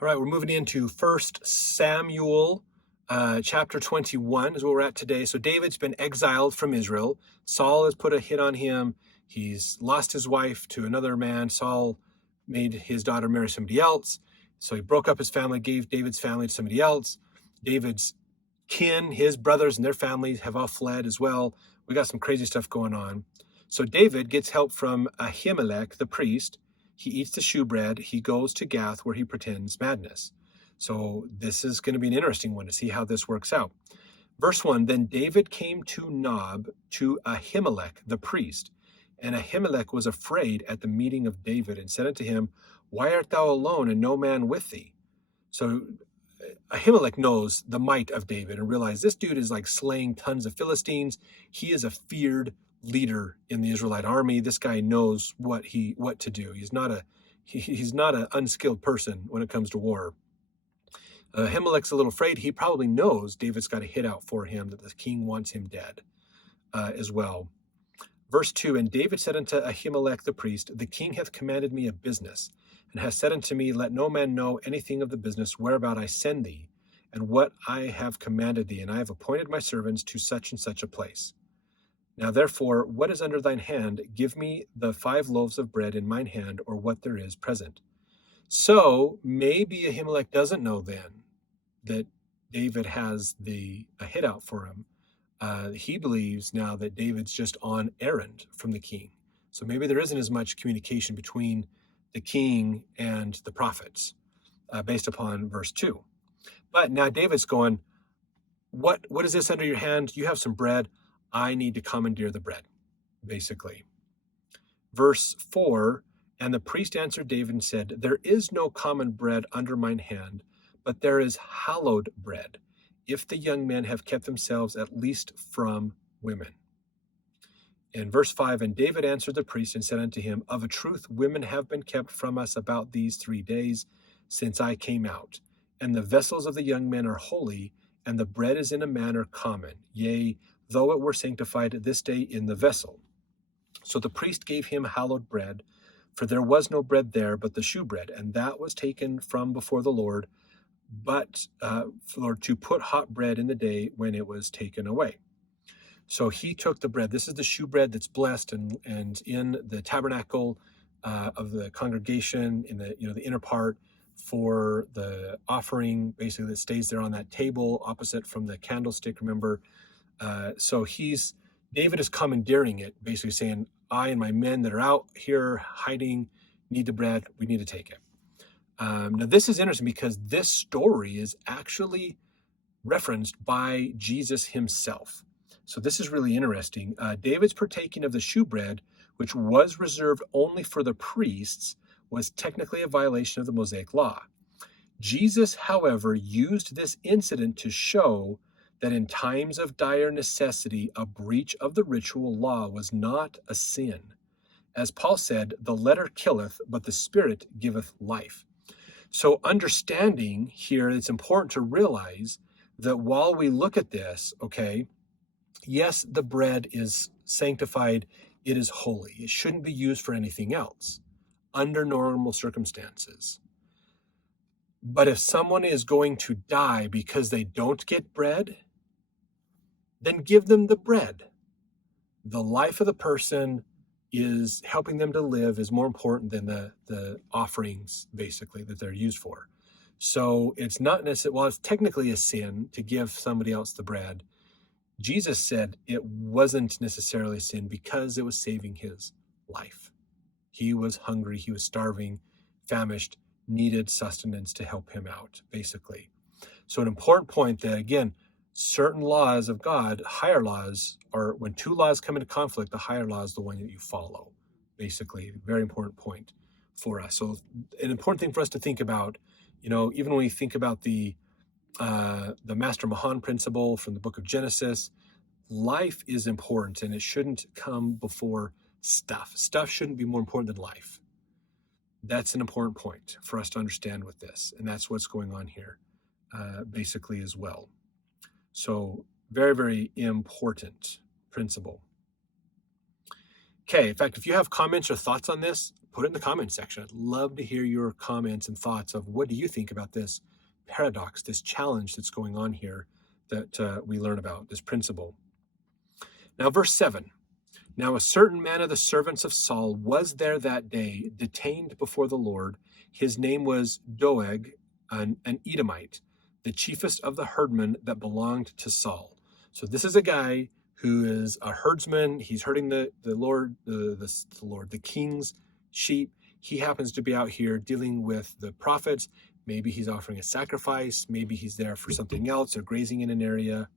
All right, we're moving into 1 Samuel chapter 21 is where we're at today. So David's been exiled from Israel. Saul has put a hit on him. He's lost his wife to another man. Saul made his daughter marry somebody else. So he broke up his family, gave David's family to somebody else. David's kin, his brothers and their families have all fled as well. We got some crazy stuff going on. So David gets help from Ahimelech, the priest. He eats the shewbread. He goes to Gath where he pretends madness. So this is going to be an interesting one to see how this works out. Verse 1, then David came to Nob to Ahimelech, the priest. And Ahimelech was afraid at the meeting of David and said unto him, why art thou alone and no man with thee? So Ahimelech knows the might of David and realized this dude is like slaying tons of Philistines. He is a feared leader in the Israelite army. This guy knows what to do. He's not an unskilled person when it comes to war. Ahimelech's a little afraid. He probably knows David's got a hit out for him, that the king wants him dead as well. Verse 2, and David said unto Ahimelech the priest, the king hath commanded me a business, and hath said unto me, let no man know anything of the business whereabout I send thee, and what I have commanded thee, and I have appointed my servants to such and such a place. Now therefore, what is under thine hand? Give me the 5 loaves of bread in mine hand, or what there is present. So maybe Ahimelech doesn't know then that David has a hit out for him. He believes now that David's just on errand from the king. So maybe there isn't as much communication between the king and the prophets based upon verse 2. But now David's going, what is this under your hand? You have some bread. I need to commandeer the bread, basically. Verse 4, and the priest answered David and said, there is no common bread under mine hand, but there is hallowed bread, if the young men have kept themselves at least from women. In verse 5, and David answered the priest and said unto him, of a truth women have been kept from us about these 3 days since I came out, and the vessels of the young men are holy, and the bread is in a manner common, yea, though it were sanctified this day in the vessel. So the priest gave him hallowed bread, for there was no bread there but the shewbread, and that was taken from before the Lord, but Lord, to put hot bread in the day when it was taken away. So he took the bread. This is the shewbread that's blessed and in the tabernacle of the congregation, in the inner part for the offering, basically that stays there on that table opposite from the candlestick. Remember, so David is commandeering it, basically saying, I and my men that are out here hiding need the bread. We need to take it. Now, this is interesting because this story is actually referenced by Jesus himself. So this is really interesting. David's partaking of the shewbread, which was reserved only for the priests, was technically a violation of the Mosaic law. Jesus, however, used this incident to show that in times of dire necessity, a breach of the ritual law was not a sin. As Paul said, the letter killeth, but the spirit giveth life. So understanding here, it's important to realize that while we look at this, okay, yes, the bread is sanctified, it is holy. It shouldn't be used for anything else under normal circumstances. But if someone is going to die because they don't get bread, then give them the bread. The life of the person is helping them to live is more important than the offerings, basically, that they're used for. So it's not necessarily, well, it's technically a sin to give somebody else the bread. Jesus said it wasn't necessarily a sin because it was saving his life. He was hungry, he was starving, famished, needed sustenance to help him out, basically. So an important point that, again, certain laws of God, higher laws, are when 2 laws come into conflict, the higher law is the one that you follow, basically. Very important point for us. So an important thing for us to think about, even when we think about the Master Mahan principle from the book of Genesis, life is important and it shouldn't come before stuff. Stuff shouldn't be more important than life. That's an important point for us to understand with this. And that's what's going on here, basically, as well. So very, very important principle. Okay, in fact, if you have comments or thoughts on this, put it in the comments section. I'd love to hear your comments and thoughts of what do you think about this paradox, this challenge that's going on here that we learn about, this principle. Now, verse 7. Now a certain man of the servants of Saul was there that day, detained before the Lord. His name was Doeg, an Edomite, the chiefest of the herdmen that belonged to Saul. So this is a guy who is a herdsman. He's herding the king's sheep. He happens to be out here dealing with the prophets. Maybe he's offering a sacrifice. Maybe he's there for something else or grazing in an area.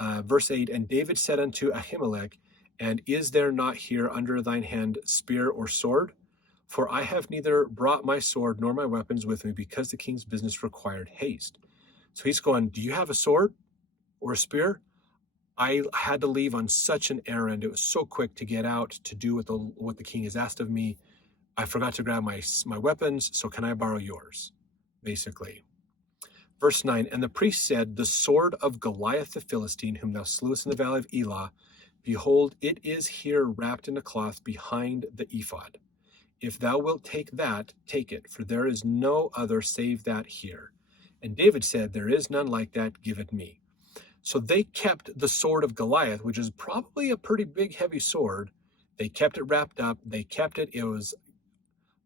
Verse 8, and David said unto Ahimelech, and is there not here under thine hand spear or sword? For I have neither brought my sword nor my weapons with me, because the king's business required haste. So he's going, do you have a sword or a spear? I had to leave on such an errand. It was so quick to get out to do what the king has asked of me. I forgot to grab my weapons, so can I borrow yours? Basically. Verse 9, and the priest said, the sword of Goliath the Philistine, whom thou slewest in the valley of Elah, behold, it is here wrapped in a cloth behind the ephod. If thou wilt take that, take it, for there is no other save that here. And David said, there is none like that, give it me. So they kept the sword of Goliath, which is probably a pretty big, heavy sword. They kept it wrapped up. They kept it. It was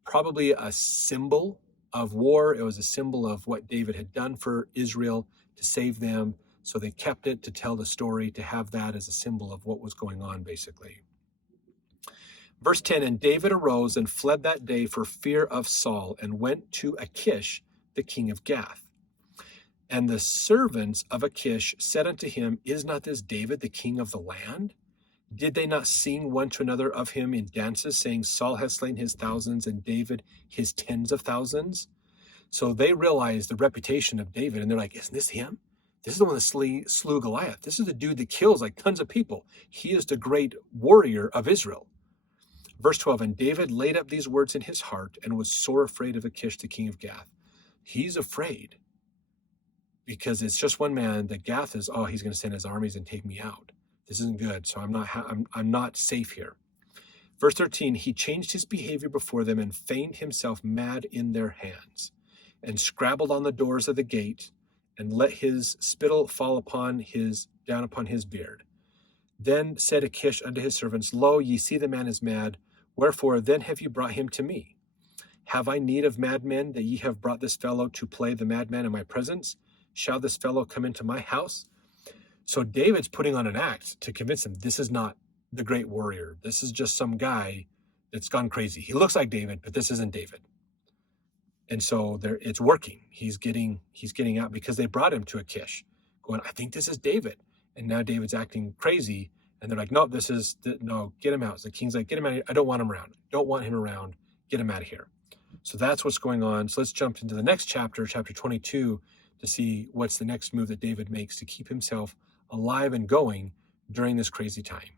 probably a symbol of war. It was a symbol of what David had done for Israel to save them. So they kept it to tell the story, to have that as a symbol of what was going on, basically. Verse 10, and David arose and fled that day for fear of Saul, and went to Achish, the king of Gath. And the servants of Achish said unto him, is not this David, the king of the land? Did they not sing one to another of him in dances, saying, Saul has slain his thousands, and David his tens of thousands? So they realized the reputation of David, and they're like, isn't this him? This is the one that slew Goliath. This is the dude that kills like tons of people. He is the great warrior of Israel. Verse 12, and David laid up these words in his heart and was sore afraid of Achish, the king of Gath. He's afraid because it's just one man. That Gath is, he's going to send his armies and take me out. This isn't good. So I'm not safe here. Verse 13, he changed his behavior before them and feigned himself mad in their hands, and scrabbled on the doors of the gate, and let his spittle fall down upon his beard. Then said Achish unto his servants, lo, ye see the man is mad. Wherefore then have ye brought him to me? Have I need of madmen, that ye have brought this fellow to play the madman in my presence? Shall this fellow come into my house? So David's putting on an act to convince him this is not the great warrior. This is just some guy that's gone crazy. He looks like David, but this isn't David. And so it's working. He's getting out, because they brought him to Achish, going, I think this is David. And now David's acting crazy. And they're like, no, get him out. So the king's like, get him out of here. I don't want him around. Don't want him around. Get him out of here. So that's what's going on. So let's jump into the next chapter, chapter 22, to see what's the next move that David makes to keep himself alive and going during this crazy time.